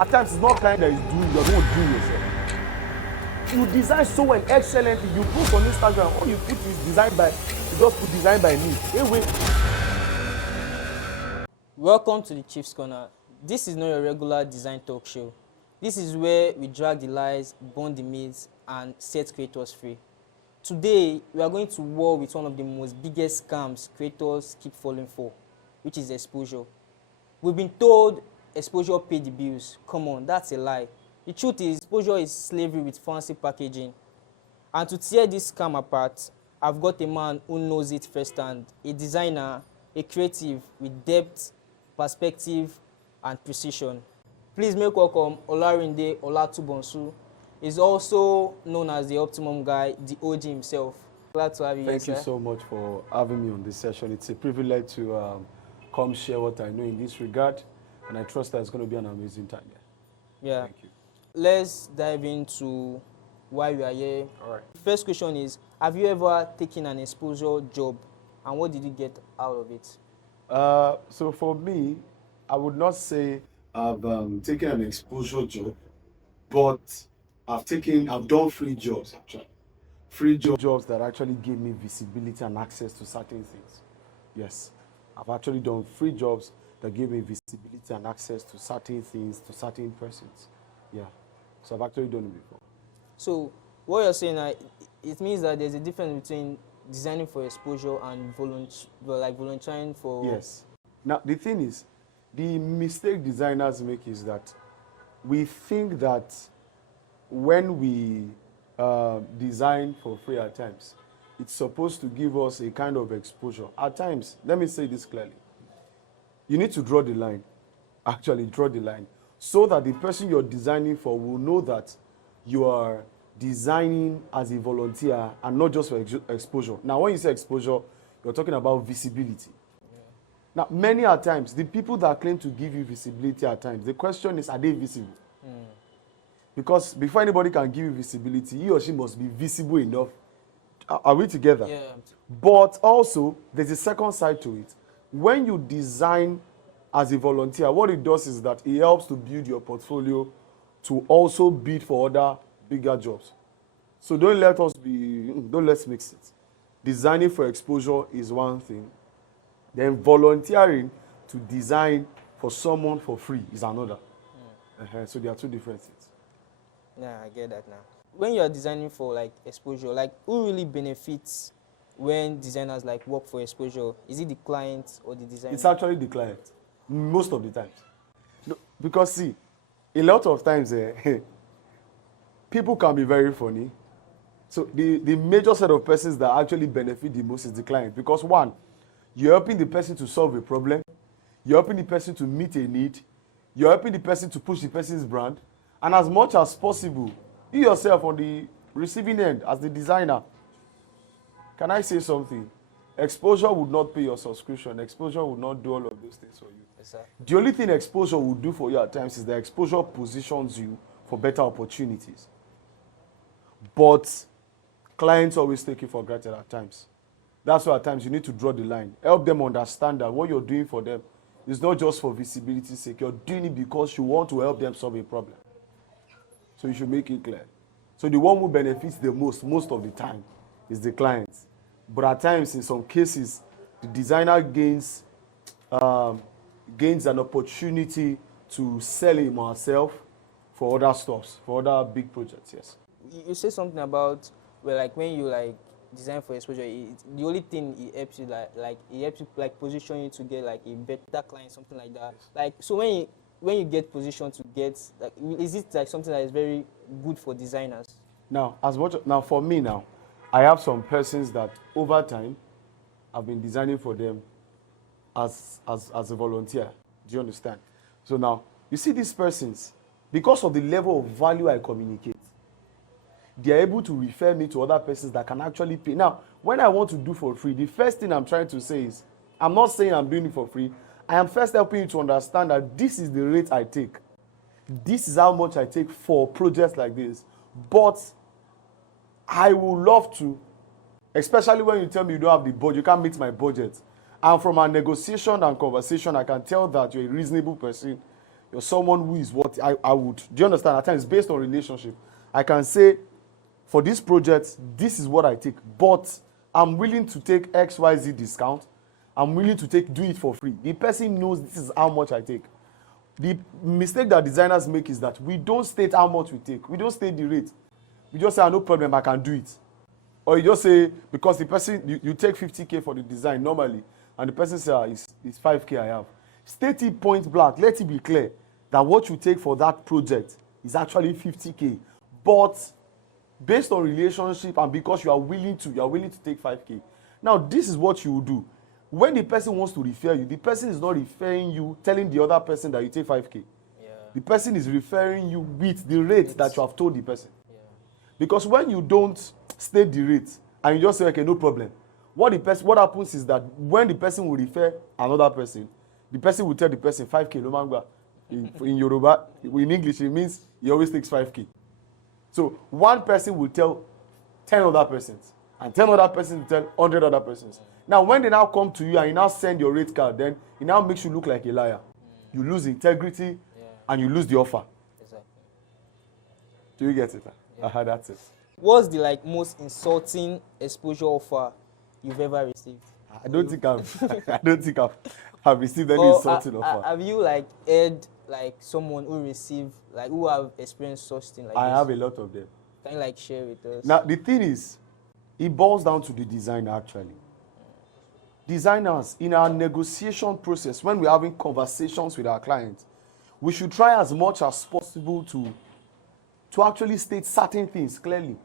At times, it's not client that is doing, you're the one doing yourself. You design so well, excellently. You post on Instagram, all you put is designed by, you just put designed by me. Anyway. Welcome to the Chief's Corner. This is not your regular design talk show. This is where we drag the lies, burn the myths, and set creators free. Today, we are going to war with one of the most biggest scams creators keep falling for, which is exposure. We've been told exposure pays the bills. Come on, that's a lie. The truth is, exposure is slavery with fancy packaging. And to tear this scam apart, I've got a man who knows it firsthand, a designer, a creative with depth, perspective, and precision. Please make welcome Olarinde Olatubonsu. He's also known as the Optimum Guy, the OG himself. Glad to have you here, Thank you so much for having me on this session. It's a privilege to come share what I know in this regard, and I trust that it's going to be an amazing time here. Yeah. Thank you. Let's dive into why we are here. All right. First question is, have you ever taken an exposure job, and what did you get out of it? So for me, I would not say I've taken an exposure job, but I've done free jobs actually. Free jobs that actually give me visibility and access to certain things. Yes, I've actually done free jobs that give me visibility and access to certain things, to certain persons. Yeah, so I've actually done it before. So what you're saying, it means that there's a difference between designing for exposure and volunteering for... Yes. Now, the thing is, the mistake designers make is that we think that when we design for free at times, it's supposed to give us a kind of exposure. At times, let me say this clearly, you need to draw the line, actually draw the line, so that the person you're designing for will know that you are designing as a volunteer and not just for exposure. Now, when you say exposure, you're talking about visibility. Now, many a times, the people that claim to give you visibility at times, the question is, are they visible? Because before anybody can give you visibility, he or she must be visible enough. Are we together? Yeah. But also, there's a second side to it. When you design as a volunteer, what it does is that it helps to build your portfolio to also bid for other bigger jobs. So don't let's mix it. Designing for exposure is one thing. Then volunteering to design for someone for free is another. So there are two different things. Yeah, I get that now. When you're designing for like exposure, like who really benefits when designers like work for exposure? Is it the client or the designer? It's actually the client, most of the times. No, because see, a lot of times people can be very funny. So the major set of persons that actually benefit the most is the client. Because one, you're helping the person to solve a problem. You're helping the person to meet a need. You're helping the person to push the person's brand. And as much as possible, you yourself on the receiving end as the designer, can I say something? Exposure would not pay your subscription. Exposure would not do all of those things for you. Exactly. The only thing exposure will do for you at times is that exposure positions you for better opportunities. But clients always take it for granted at times. That's why at times you need to draw the line. Help them understand that what you're doing for them is not just for visibility's sake. You're doing it because you want to help them solve a problem. So you should make it clear. So the one who benefits the most of the time, is the client. But at times, in some cases, the designer gains an opportunity to sell him or herself for other stuffs, for other big projects. Yes. You say something about when you design for exposure, the only thing it helps you it helps you position you to get a better client, something like that. So when you get positioned to get is it something that is very good for designers? Now, for me now, I have some persons that over time I've been designing for them as a volunteer. Do you understand? So now you see these persons, because of the level of value I communicate, they are able to refer me to other persons that can actually pay. Now, when I want to do for free, the first thing I'm trying to say is, I'm not saying I'm doing it for free. I am first helping you to understand that this is the rate I take. This is how much I take for projects like this. But I would love to, especially when you tell me you don't have the budget, you can't meet my budget. And from our negotiation and conversation, I can tell that you're a reasonable person. you're someone who is what I would. Do you understand? At times, based on relationship, I can say, for this project, this is what I take, but I'm willing to take XYZ discount. I'm willing to do it for free. The person knows this is how much I take. The mistake that designers make is that we don't state how much we take. We don't state the rate. We just say, no problem, I can do it. Or you just say, because the person, you take 50K for the design normally, and the person says, it's 5K I have. State it point blank. Let it be clear that what you take for that project is actually 50K. But based on relationship and because you are willing to take 5K. Now, this is what you will do. When the person wants to refer you, the person is not referring you, telling the other person that you take 5K. Yeah. The person is referring you with the rate that you have told the person. Yeah. Because when you don't state the rate and you just say, okay, no problem, what happens is that when the person will refer another person, the person will tell the person 5K, no manga. In Yoruba, in English, it means he always takes 5K. So one person will tell 10 other persons, and 10 other persons will tell 100 other persons. Now, when they now come to you and you now send your rate card, then it now makes you look like a liar. You lose integrity, and you lose the offer. Exactly. Do you get it? Yeah. That's it. What's the most insulting exposure offer you've ever received? I don't think I've received any insulting offer. Have you heard someone who received who have experienced such thing like I this? have a lot of them. Can you share with us? Now the thing is, it boils down to the designer actually. Designers, in our negotiation process, when we're having conversations with our clients, we should try as much as possible to actually state certain things clearly.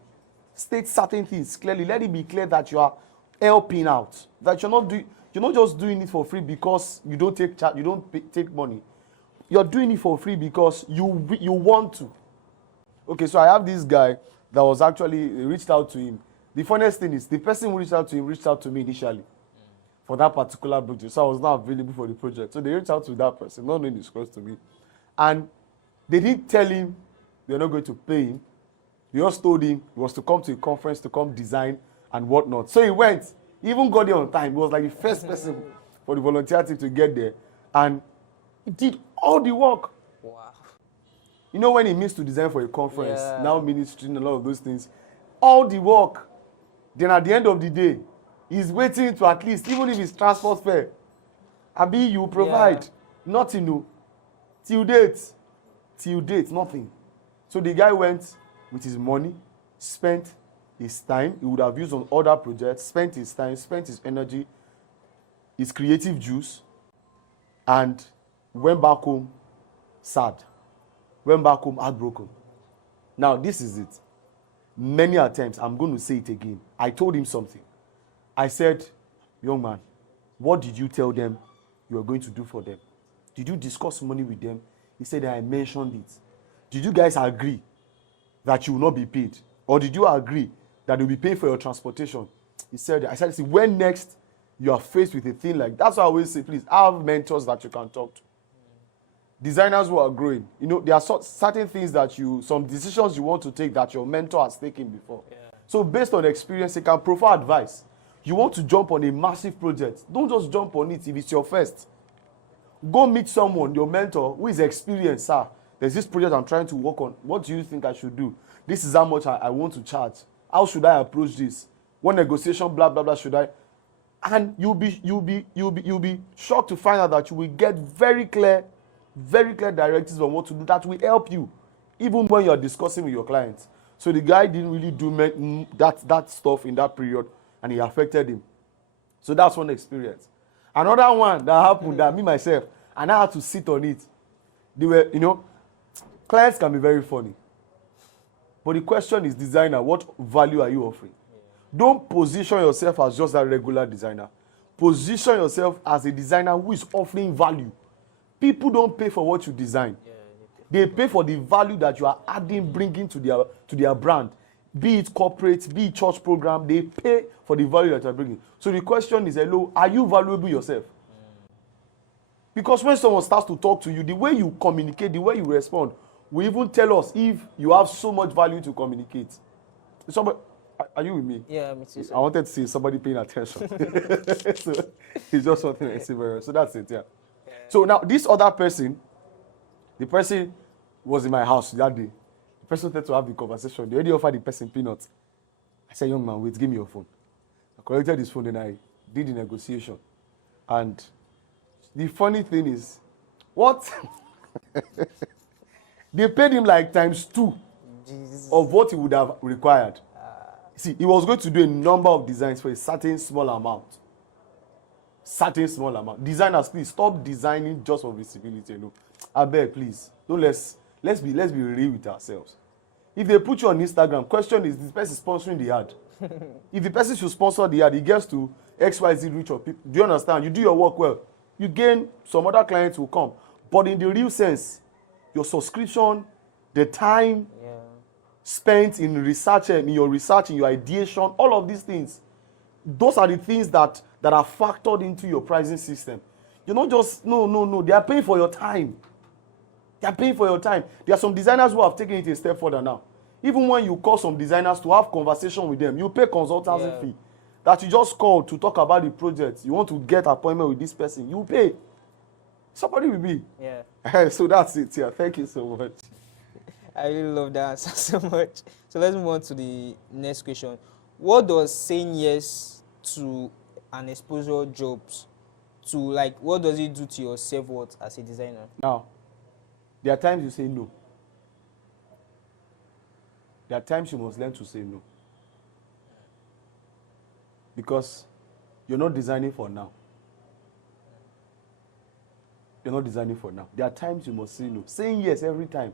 State certain things clearly. Let it be clear that you are helping out. That you're not just doing it for free because you don't take money. You're doing it for free because you want to. Okay, so I have this guy that was actually reached out to him. The funniest thing is the person who reached out to him reached out to me initially for that particular project. So I was not available for the project. So they reached out to that person, not knowing it's close to me. And they didn't tell him they're not going to pay him. They just told him he was to come to a conference to come design and whatnot. So he went, he even got there on time. He was like the first person for the volunteer team to get there. And he did all the work. Wow. You know when he means to design for a conference, now ministry and a lot of those things, all the work. Then at the end of the day, he's waiting to at least, even if it's transport fare, Abi, you provide. Nothing new. Till date, nothing. So the guy went with his money, spent his time, he would have used on other projects, spent his time, spent his energy, his creative juice, and went back home sad. Went back home heartbroken. Now, this is it. Many attempts, I'm going to say it again. I told him something. I said, young man, what did you tell them you were going to do for them? Did you discuss money with them? He said, I mentioned it. Did you guys agree that you will not be paid? Or did you agree that they'll be paying for your transportation? He said, I said, see, when next you are faced with a thing like that's why I always say, please, have mentors that you can talk to. Designers who are growing, there are certain things that some decisions you want to take that your mentor has taken before. Yeah. So based on experience, they can provide advice. You want to jump on a massive project, don't just jump on it if it's your first. Go meet someone, your mentor, who is experienced. Sir, there's this project I'm trying to work on. What do you think I should do? This is how much I want to charge. How should I approach this? What negotiation, blah, blah, blah, should I? And you'll be shocked to find out that you will get very clear directives on what to do that will help you, even when you're discussing with your clients. So the guy didn't really do that stuff in that period, and it affected him. So that's one experience. Another one that happened that me myself, and I had to sit on it. They were, clients can be very funny. But the question is, designer, what value are you offering? Don't position yourself as just a regular designer. Position yourself as a designer who is offering value. People don't pay for what you design. They pay for the value that you are adding, bringing to their brand. Be it corporate, be it church program, they pay for the value that you are bringing. So the question is, hello, are you valuable yourself? Because when someone starts to talk to you, the way you communicate, the way you respond, will even tell us if you have so much value to communicate. Somebody, are you with me? Yeah, me too. I wanted to see somebody paying attention. So it's just something I see very well. So that's it, yeah. So now this other person, The person was in my house that day. The person wanted to have the conversation. They already offered the person peanuts. I said, young man, wait, give me your phone. I collected his phone and I did the negotiation. And the funny thing is, what? They paid him like ×2 of what he would have required. See, he was going to do a number of designs for a certain small amount. Certain small amount. Designers, please stop designing just for visibility. You know? I beg, please. Don't let's be real with ourselves. If they put you on Instagram, question is person sponsoring the ad. If the person should sponsor the ad, he gets to XYZ reach of people. Do you understand? You do your work well. You gain, some other clients will come. But in the real sense, your subscription, the time spent in research, in your ideation, all of these things, those are the things that are factored into your pricing system. You're not just, no. They are paying for your time. They are paying for your time. There are some designers who have taken it a step further now. Even when you call some designers to have conversation with them, you pay consultancy fee. That you just call to talk about the project. You want to get appointment with this person, you pay. Somebody will be. Yeah. So that's it. Yeah. Thank you so much. I really love that answer so much. So let's move on to the next question. What does saying yes to an exposure jobs to, like, what does it do to your self-worth as a designer? Now, there are times you say no. There are times you must learn to say no. Because you're not designing for now. You're not designing for now. There are times you must say no. Saying yes every time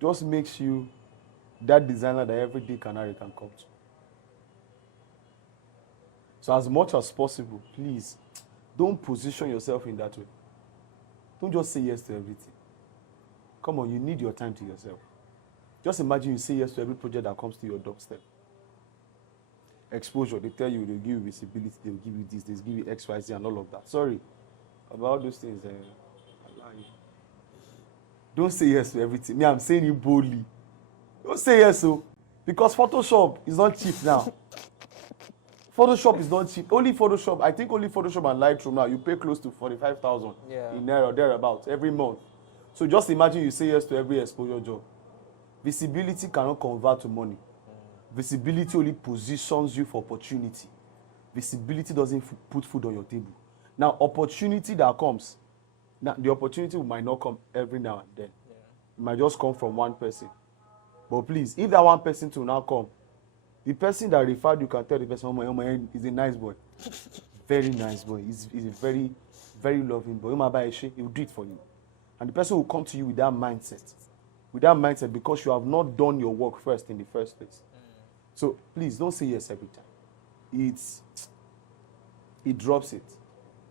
just makes you that designer that every day canary can come to. So as much as possible, please, don't position yourself in that way. Don't just say yes to everything. Come on, you need your time to yourself. Just imagine you say yes to every project that comes to your doorstep. Exposure, they tell you, they'll give you visibility, they'll give you this, they'll give you X, Y, Z, and all of that. Sorry about those things. Don't say yes to everything. Me, I'm saying it boldly. Don't say yes, so because Photoshop is not cheap now. Photoshop is not cheap. Only Photoshop, I think only Photoshop and Lightroom now, you pay close to 45,000 in there or thereabouts every month. So just imagine you say yes to every exposure job. Visibility cannot convert to money. Visibility only positions you for opportunity. Visibility doesn't put food on your table. Now, opportunity that comes, now the opportunity might not come every now and then. It might just come from one person. But please, if that one person to now come, the person that referred you can tell the person, oh my, he's a nice boy. Very nice boy. He's a very, very loving boy. He will do it for you. And the person will come to you with that mindset. With that mindset, because you have not done your work first in the first place. So please don't say yes every time. It drops it.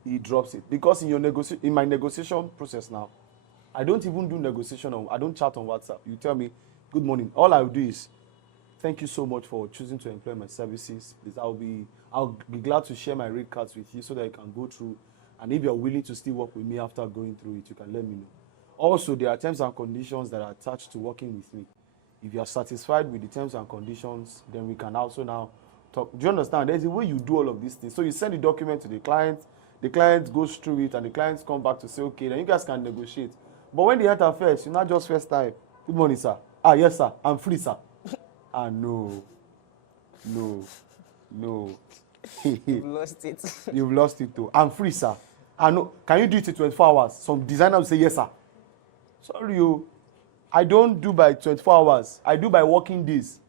It drops it. Because in my negotiation process now, I don't even do negotiation I don't chat on WhatsApp. You tell me, good morning. All I will do is, thank you so much for choosing to employ my services. Please, I'll be glad to share my rate cards with you so that you can go through. And if you're willing to still work with me after going through it, you can let me know. Also, there are terms and conditions that are attached to working with me. If you are satisfied with the terms and conditions, then we can also now talk. Do you understand? There's a way you do all of these things. So you send the document to the client goes through it, and the clients come back to say, okay, then you guys can negotiate. But when they enter first, you're not just first time. Good morning, sir. Ah, yes, sir. I'm free, sir. Ah, no. You've lost it. You've lost it too. I'm free, sir. Ah, no. Can you do it in 24 hours? Some designers will say, yes, sir. Sorry, you. I don't do by 24 hours. I do by working days.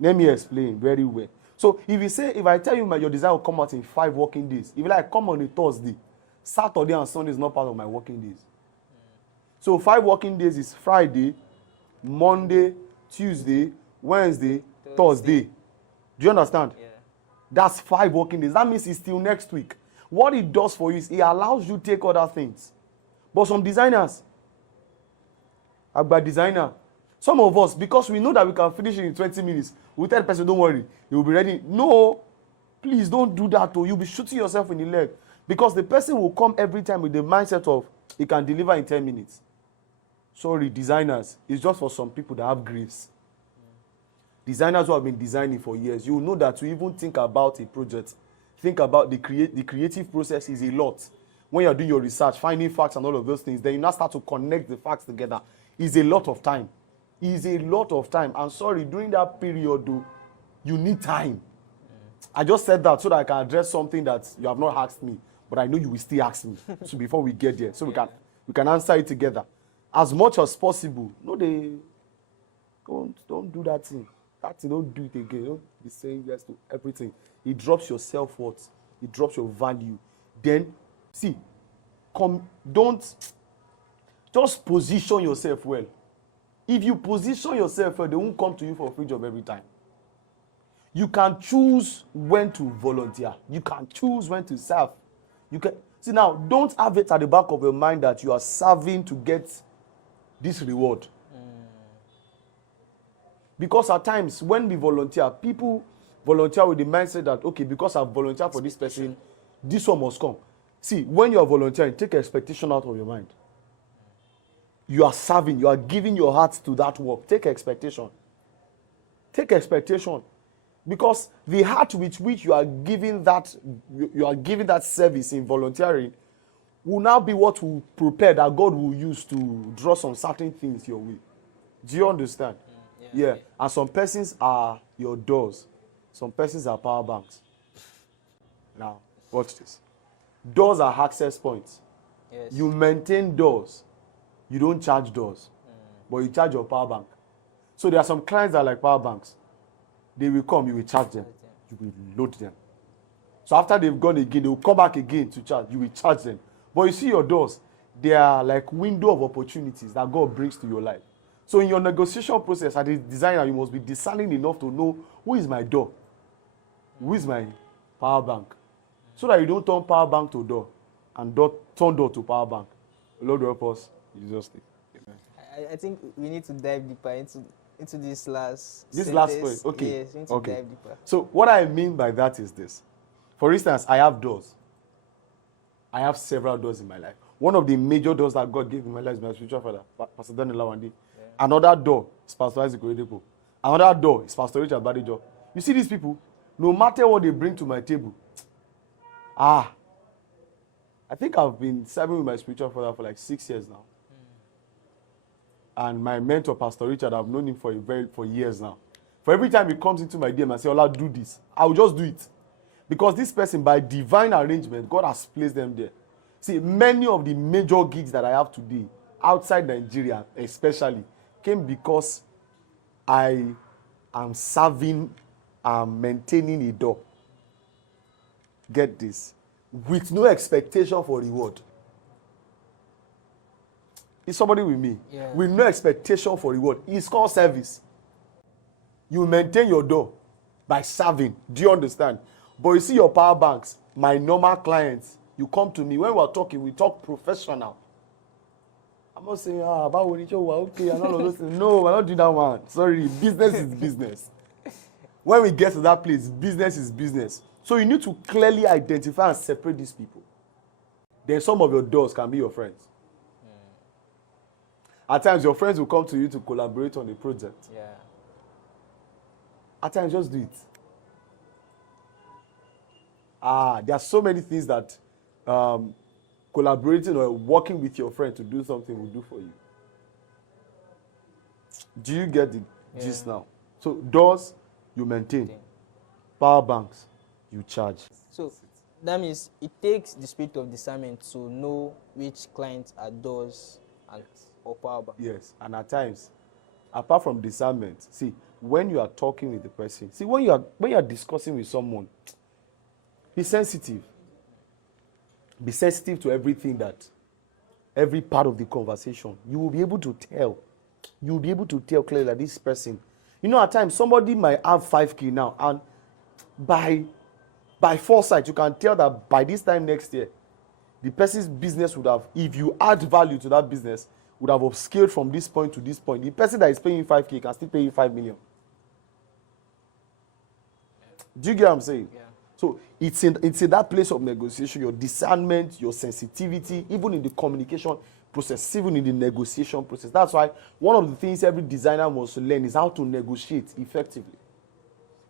Let me explain very well. So if I tell you your design will come out in 5 working days, if you like come on a Thursday, Saturday and Sunday is not part of my working days. So 5 working days is Friday, Monday, Tuesday, Wednesday, Thursday. Do you understand? Yeah. That's 5 working days. That means it's still next week. What it does for you is it allows you to take other things. But some designers, designer, some of us, because we know that we can finish it in 20 minutes, we tell the person, don't worry, you will be ready. No, please don't do that, or you'll be shooting yourself in the leg. Because the person will come every time with the mindset of, he can deliver in 10 minutes. Sorry, designers, it's just for some people that have grace. Designers who have been designing for years, you know that to even think about a project, think about the creative process is a lot. when you're doing your research, finding facts and all of those things, then you now start to connect the facts together. It's a lot of time. It's a lot of time. And sorry, during that period, though, you need time. I just said that so that I can address something that you have not asked me, but I know you will still ask me. So before we get there, so we can answer it together. As much as possible. No, don't do that thing. That thing, don't do it again. Don't be saying yes to everything. It drops your self-worth. It drops your value. Then, see, don't just position yourself well. If you position yourself well, they won't come to you for a free job every time. You can choose when to volunteer. You can choose when to serve. You can see now, don't have it at the back of your mind that you are serving to get this reward. Because at times when we volunteer, people volunteer with the mindset that, okay, because I've volunteered for this person, this one must come. See, when you are volunteering, take expectation out of your mind. You are serving, you are giving your heart to that work. Take expectation. Take expectation. Because the heart with which you are giving that service in volunteering will now be what will prepare that God will use to draw some certain things your way. Do you understand? Yeah. And some persons are your doors. Some persons are power banks. Now, watch this. Doors are access points. Yes. You maintain doors. You don't charge doors. But you charge your power bank. So there are some clients that are like power banks. They will come, you will charge them. You will load them. So after they've gone again, they will come back again to charge. You will charge them. But you see your doors, they are like window of opportunities that God brings to your life. So in your negotiation process, as a designer, you must be discerning enough to know who is my door, who is my power bank, so that you don't turn power bank to door and turn door to power bank. Lord help us in Jesus' name. I think we need to dive deeper into this last point. Okay. Yes, we need to dive deeper. So what I mean by that is this. For instance, I have doors. I have several doors in my life. One of the major doors that God gave in my life is my spiritual father, Pastor Daniel Lawandi. Another door is Pastor Isaac Oyedepo. Another door is Pastor Richard Badijo. You see these people, no matter what they bring to my table, I think I've been serving with my spiritual father for like 6 years now. And my mentor, Pastor Richard, I've known him for years now. For every time he comes into my DM and says, Ola, do this, I will just do it. Because this person, by divine arrangement, God has placed them there. See, many of the major gigs that I have today, outside Nigeria especially, came because I am serving and maintaining a door. Get this. With no expectation for reward. Is somebody with me? Yeah. With no expectation for reward. It's called service. You maintain your door by serving. Do you understand? But you see your power banks, my normal clients, you come to me. When we're talking, we talk professional. I'm not saying, okay, and all of those things. No, we're not doing that one. Sorry, business is business. When we get to that place, business is business. So you need to clearly identify and separate these people. Then some of your doors can be your friends. At times, your friends will come to you to collaborate on a project. Yeah. At times, just do it. There are so many things that collaborating or working with your friend to do something will do for you. Do you get the gist now? So doors, you maintain. Power banks, you charge. So that means it takes the spirit of discernment to know which clients are doors or power banks. Yes, and at times, apart from discernment, see, when you are talking with the person, see, when you are discussing with someone, be sensitive. Be sensitive to every part of the conversation. You will be able to tell. You will be able to tell clearly that this person, at times somebody might have 5K now, and by foresight, you can tell that by this time next year, the person's business would have, if you add value to that business, would have upscaled from this point to this point. The person that is paying you 5K can still pay you 5 million. Do you get what I'm saying? Yeah. So it's in that place of negotiation, your discernment, your sensitivity, even in the communication process, even in the negotiation process. That's why one of the things every designer must learn is how to negotiate effectively.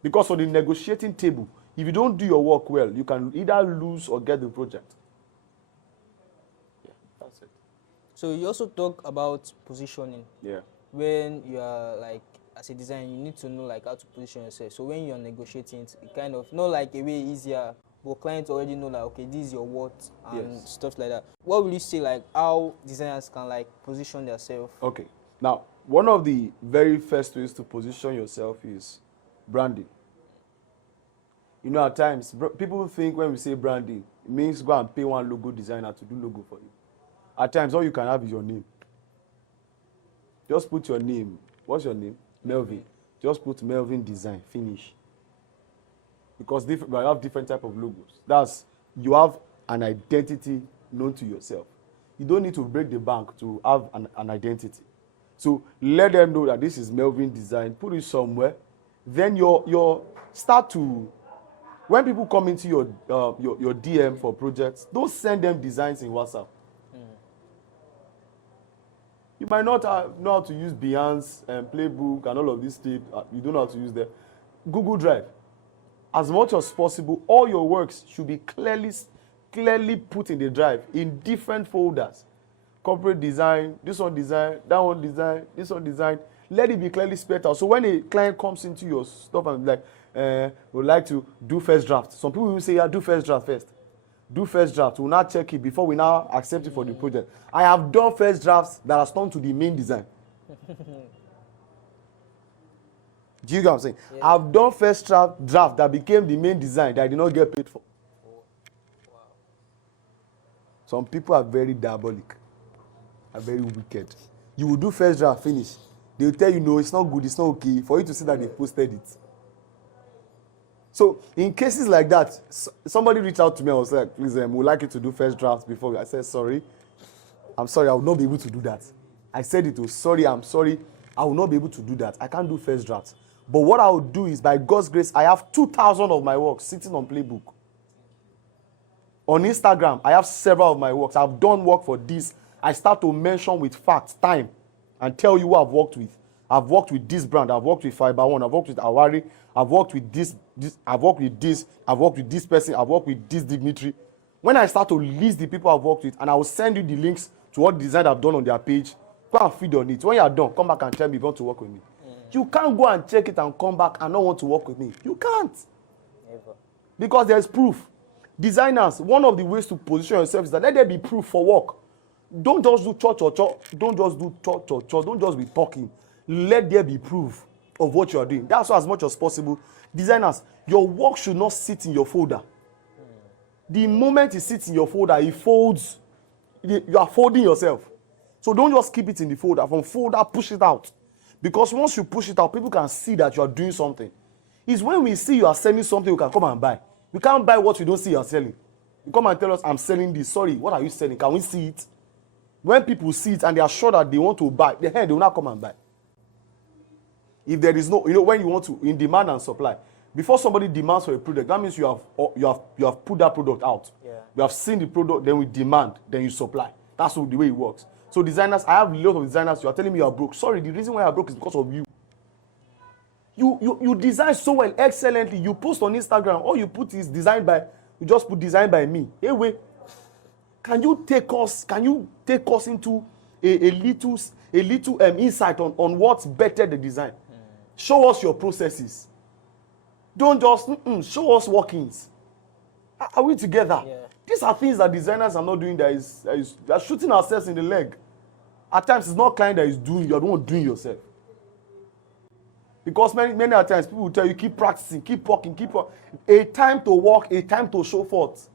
Because on the negotiating table, if you don't do your work well, you can either lose or get the project. So you also talk about positioning. Yeah. When you are like as a designer, you need to know like how to position yourself. So when you're negotiating, it kind of not like a way easier, but clients already know like okay, this is your worth and Yes. stuff like that. What will you say like how designers can like position themselves? Okay. Now, one of the very first ways to position yourself is branding. You know, at times, people think when we say branding, it means go and pay one logo designer to do logo for you. At times, all you can have is your name. Just put your name. What's your name? Melvin. Just put Melvin Design, finish. Because we have different type of logos. That's, you have an identity known to yourself. You don't need to break the bank to have an identity. So let them know that this is Melvin Design. Put it somewhere. Then your start to, when people come into your DM for projects, don't send them designs in WhatsApp. You might not know how to use Behance and Playbook and all of these things. You don't know how to use them. Google Drive. As much as possible, all your works should be clearly put in the drive in different folders. Corporate design, this one design, that one design, this one design. Let it be clearly spelled out. So when a client comes into your stuff and like, would like to do first draft. Some people will say, yeah, do first draft first. Do first draft. We'll now check it before we now accept it for the project. I have done first drafts that are turned to the main design. Do you get what I'm saying? Yeah. I've done first draft that became the main design that I did not get paid for. Wow. Some people are very diabolic, are very wicked. You will do first draft, finish. They will tell you, no, it's not good, it's not okay, for you to see that they posted it. So in cases like that, somebody reached out to me and was like, please, we'd like you to do first drafts before. I said, sorry. I'm sorry, I will not be able to do that. I said it was sorry, I'm sorry. I will not be able to do that. I can't do first drafts. But what I will do is, by God's grace, I have 2,000 of my works sitting on Playbook. On Instagram, I have several of my works. I've done work for this. I start to mention with facts, time, and tell you who I've worked with. I've worked with this brand. I've worked with Fiber One. I've worked with Awari. I've worked with this. I've worked with this. I've worked with this person. I've worked with this dignitary. When I start to list the people I've worked with, and I will send you the links to what design I've done on their page, go and feed on it. When you are done, come back and tell me if you want to work with me. You can't go and check it and come back and not want to work with me. You can't. Never. Because there's proof. Designers, one of the ways to position yourself is that let there be proof for work. Don't just do church or church. Don't just do church or church. Don't just be talking. Let there be proof of what you are doing. That's why, as much as possible, designers, your work should not sit in your folder. The moment it sits in your folder, it folds. You are folding yourself. So don't just keep it in the folder. From folder, push it out. Because once you push it out, people can see that you are doing something. It's when we see you are selling something, we can come and buy. We can't buy what we don't see you are selling. You come and tell us, I'm selling this. Sorry, what are you selling? Can we see it? When people see it and they are sure that they want to buy, they will not come and buy. If there is no, when you want to, in demand and supply, before somebody demands for a product, that means you have put that product out. Yeah. You have seen the product, then we demand, then you supply. That's the way it works. So designers, I have a lot of designers, you are telling me you are broke. Sorry, the reason why you are broke is because of you. You design so well, excellently. You post on Instagram, all you put is designed by, you just put designed by me. Hey, wait. Can you take us into a little insight on what's better the design? Show us your processes. Don't just show us workings. Are we together? Yeah. These are things that designers are not doing. That is shooting ourselves in the leg. At times, it's not client that is doing. You're the one doing yourself. Because many times people will tell you keep practicing, keep working, keep working. A time to work, a time to show forth.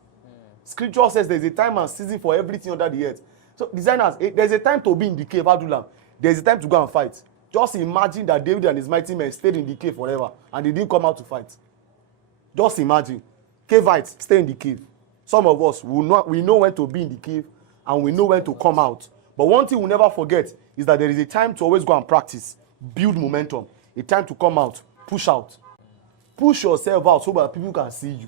Scripture says there's a time and season for everything under the earth. So designers, there's a time to be in the cave, Adulam. There's a time to go and fight. Just imagine that David and his mighty men stayed in the cave forever and they didn't come out to fight. Just imagine. Cavites stay in the cave. Some of us, we know when to be in the cave and we know when to come out. But one thing we'll never forget is that there is a time to always go and practice, build momentum, a time to come out, push out. Push yourself out so that people can see you.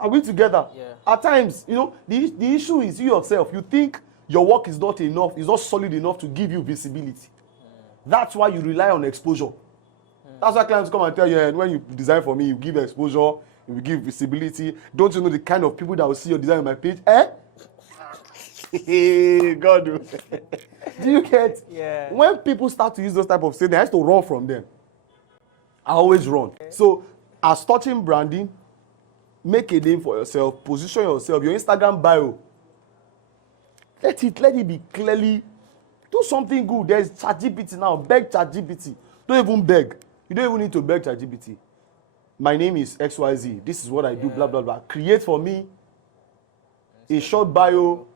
Are we together? Yeah. At times, the issue is you yourself. You think your work is not enough, is not solid enough to give you visibility. That's why you rely on exposure. That's why clients come and tell you, and when you design for me, you give exposure, you give visibility. Don't you know the kind of people that will see your design on my page? Hey, God. Do you get? Yeah. When people start to use those type of statements, I have to run from them. I always run. So, as touching branding, make a name for yourself, position yourself, your Instagram bio. Let it be clearly. Do something good. There's ChatGPT now. Beg ChatGPT. Don't even beg. You don't even need to beg ChatGPT. My name is XYZ. This is what I do, blah, blah, blah. Create for me a short bio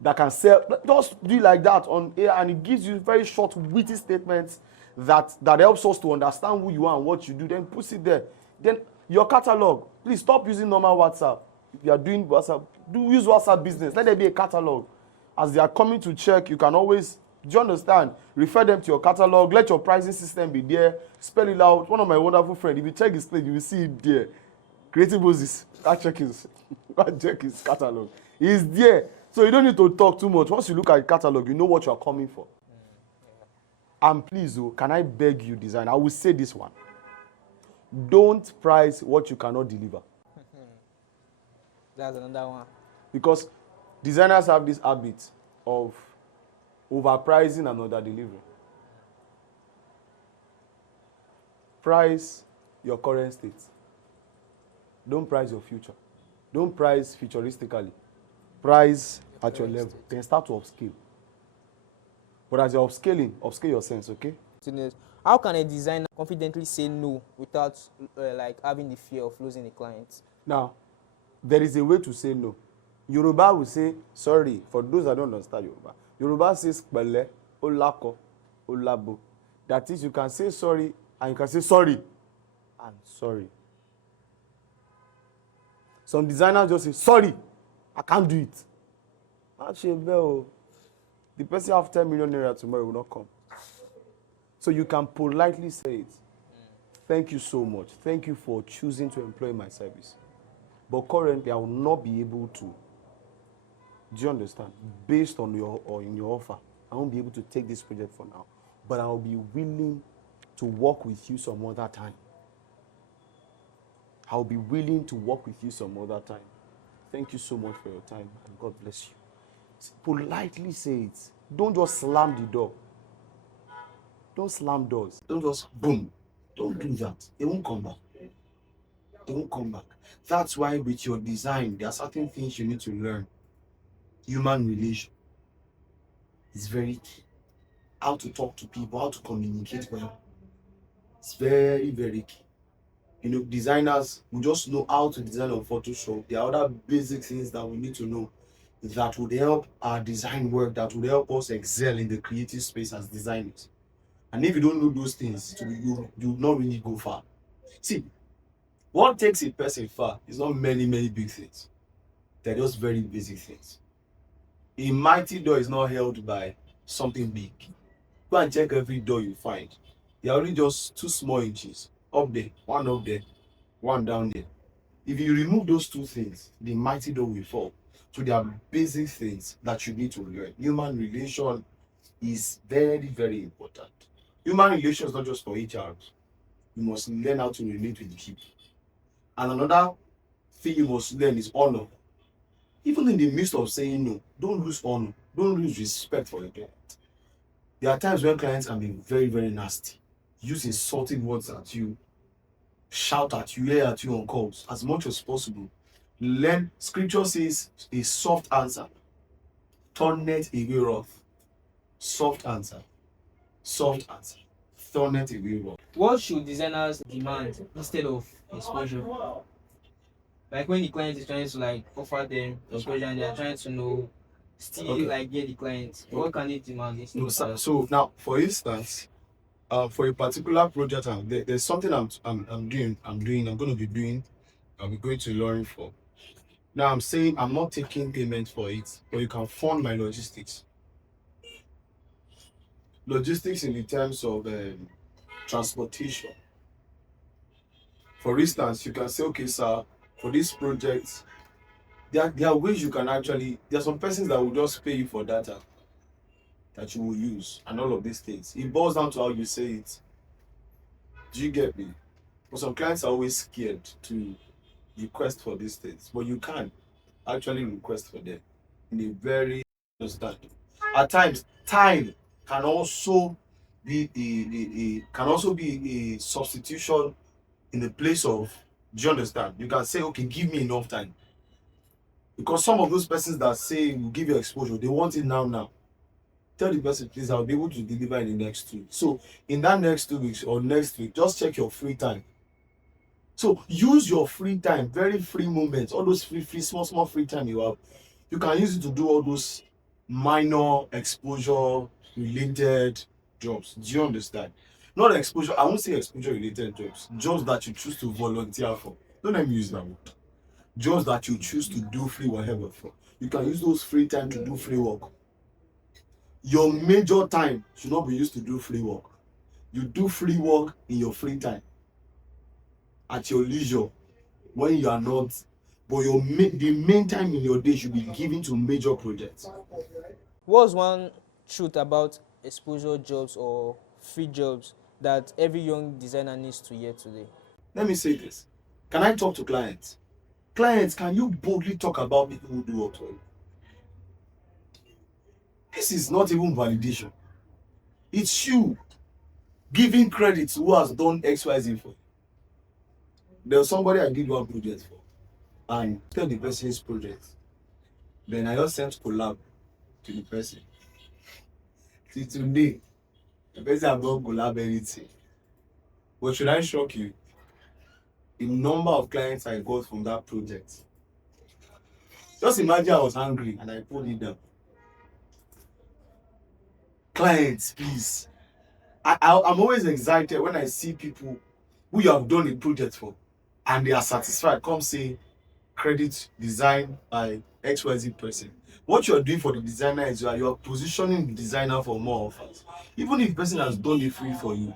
that can sell. Just do it like that on air, and it gives you very short, witty statements that helps us to understand who you are and what you do. Then put it there. Then your catalog. Please stop using normal WhatsApp. If you are doing WhatsApp, use WhatsApp business. Let there be a catalog. As they are coming to check, you can always, do you understand? Refer them to your catalog. Let your pricing system be there. Spell it out. One of my wonderful friends, if you check his page, you will see it there. Creative Moses. Go check his catalog. It's there. So you don't need to talk too much. Once you look at the catalog, you know what you are coming for. And please, can I beg you, designer? I will say this one. Don't price what you cannot deliver. That's another one. Because designers have this habit of overpricing and under-delivering. Price your current state. Don't price your future. Don't price futuristically. Price at your level. Then start to upscale. But as you're upscale your sense, okay? How can a designer confidently say no without like having the fear of losing a client? Now, there is a way to say no. Yoruba will say sorry. For those that don't understand Yoruba, Yoruba says pẹ̀lẹ́, olako, olabo. That is, you can say sorry and you can say sorry and sorry. Some designers just say sorry, I can't do it. Actually, the person have 10 million naira tomorrow will not come. So you can politely say it. Thank you so much. Thank you for choosing to employ my service. But currently, I will not be able to. Do you understand? Based on your offer, I won't be able to take this project for now. But I will be willing to work with you some other time. I will be willing to work with you some other time. Thank you so much for your time, and God bless you. Politely say it. Don't just slam the door. Don't slam doors. Don't just boom. Don't do that. They won't come back. They won't come back. That's why with your design, there are certain things you need to learn. Human relation is very key. How to talk to people, how to communicate well. It's very, very key. Designers, we just know how to design on Photoshop. There are other basic things that we need to know that would help our design work, that would help us excel in the creative space as designers. And if you don't know those things, you will not really go far. See, what takes a person far is not many, many big things. They're just very basic things. A mighty door is not held by something big. Go and check every door you find. They are only just 2 small inches. Up there, one down there. If you remove those 2 things, the mighty door will fall. So there are basic things that you need to learn. Human relation is very, very important. Human relation is not just for HR. You must learn how to relate with people. And another thing you must learn is honor. Even in the midst of saying no, don't lose honor. Don't lose respect for your client. There are times when clients can be very, very nasty. Use insulting words at you, shout at you, yell at you on calls as much as possible. Learn. Scripture says a soft answer turneth away wrath. Soft answer. Turneth away wrath. What should designers demand instead of exposure? Like when the client is trying to like offer them exposure and they are trying to still like get the client, what can they demand instead of that? So now, for instance, for a particular project, there's something I'm doing. I'm going to be doing. I'll be going to learn for. Now I'm saying I'm not taking payment for it, but you can fund my logistics. Logistics in the terms of transportation. For instance, you can say, okay, sir, for this project, there are ways you can actually. There are some persons that will just pay you for data that you will use and all of these things. It boils down to how you say it. Do you get me? But some clients are always scared to request for these things, but you can actually request for them in a very Understand? At times, time can also be a substitution in the place of. Do you understand? You can say, okay, give me enough time. Because some of those persons that say will give you exposure, they want it now, now. Tell the person, please, I'll be able to deliver in the next 2 weeks. So in that next 2 weeks or next week, just check your free time. So use your free time, very free moments, all those free, small free time you have. You can use it to do all those minor exposure related jobs. Do you understand? Not exposure, I won't say exposure related jobs that you choose to volunteer for. Don't let me use that word. Jobs that you choose to do free whatever for. You can use those free time to do free work. Your major time should not be used to do free work. You do free work in your free time, at your leisure, when you are not, but the main time in your day should be given to major projects. What's one truth about exposure jobs or free jobs that every young designer needs to hear today? Let me say this. Can I talk to clients? Clients, can you boldly talk about people who do work for you? This is not even validation. It's you giving credit to who has done XYZ for you. There was somebody I did one project for, and tell the person's project. Then I just sent collab to the person. Till today, the person have not collab anything. But should I shock you? The number of clients I got from that project. Just imagine I was angry and I pulled it down. Clients, please. I'm always excited when I see people who you have done a project for and they are satisfied. Come say, credit design by XYZ person. What you are doing for the designer is you are positioning the designer for more offers. Even if the person has done it free for you,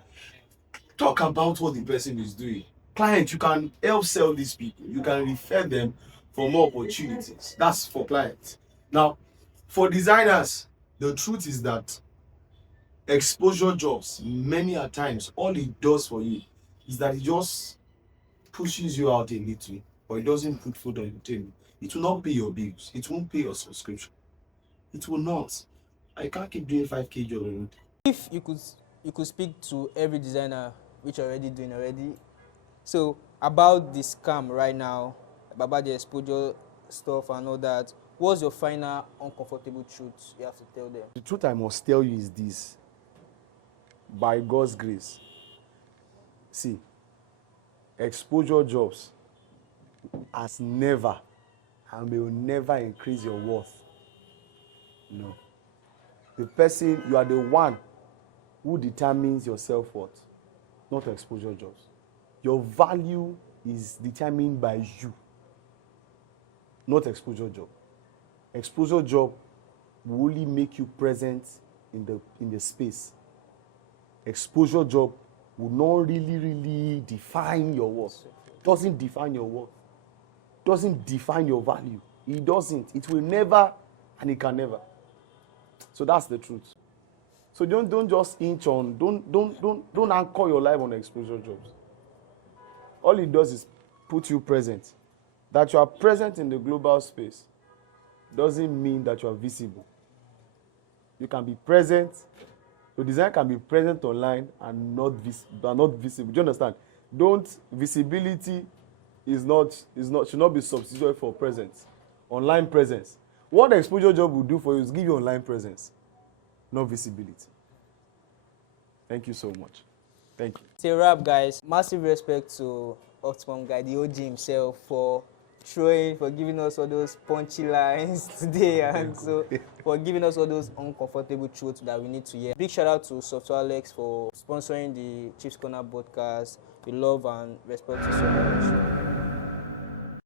talk about what the person is doing. Client, you can help sell these people. You can refer them for more opportunities. That's for clients. Now, for designers, the truth is that exposure jobs, many a times, all it does for you is that it just pushes you out a little, but it doesn't put food on your table. It will not pay your bills. It won't pay your subscription. It will not. I can't keep doing 5K job every day. If you could speak to every designer, which you're already doing already, so about the scam right now, about the exposure stuff and all that, what's your final uncomfortable truth you have to tell them? The truth I must tell you is this. By God's grace, see, exposure jobs has never and will never increase your worth. No. The person, you are the one who determines your self-worth, not exposure jobs. Your value is determined by you, not exposure job. Exposure job will only make you present in the space. Exposure job will not really define your worth. Doesn't define your worth. Doesn't define your value. It doesn't. It will never, and it can never. So that's the truth. So don't just inch on. Don't anchor your life on exposure jobs. All it does is put you present. That you are present in the global space doesn't mean that you are visible. You can be present. Your design can be present online and not visible. Do you understand? Visibility should not be substituted for presence. Online presence. What the exposure job will do for you is give you online presence, not visibility. Thank you so much. Thank you. It's a wrap, guys. Massive respect to Optimum Guy, the OG himself, for giving us all those punchy lines today, and so for giving us all those uncomfortable truths that we need to hear. Big shout out to Software Alex for sponsoring the Chiefs Corner podcast. We love and respect you so much.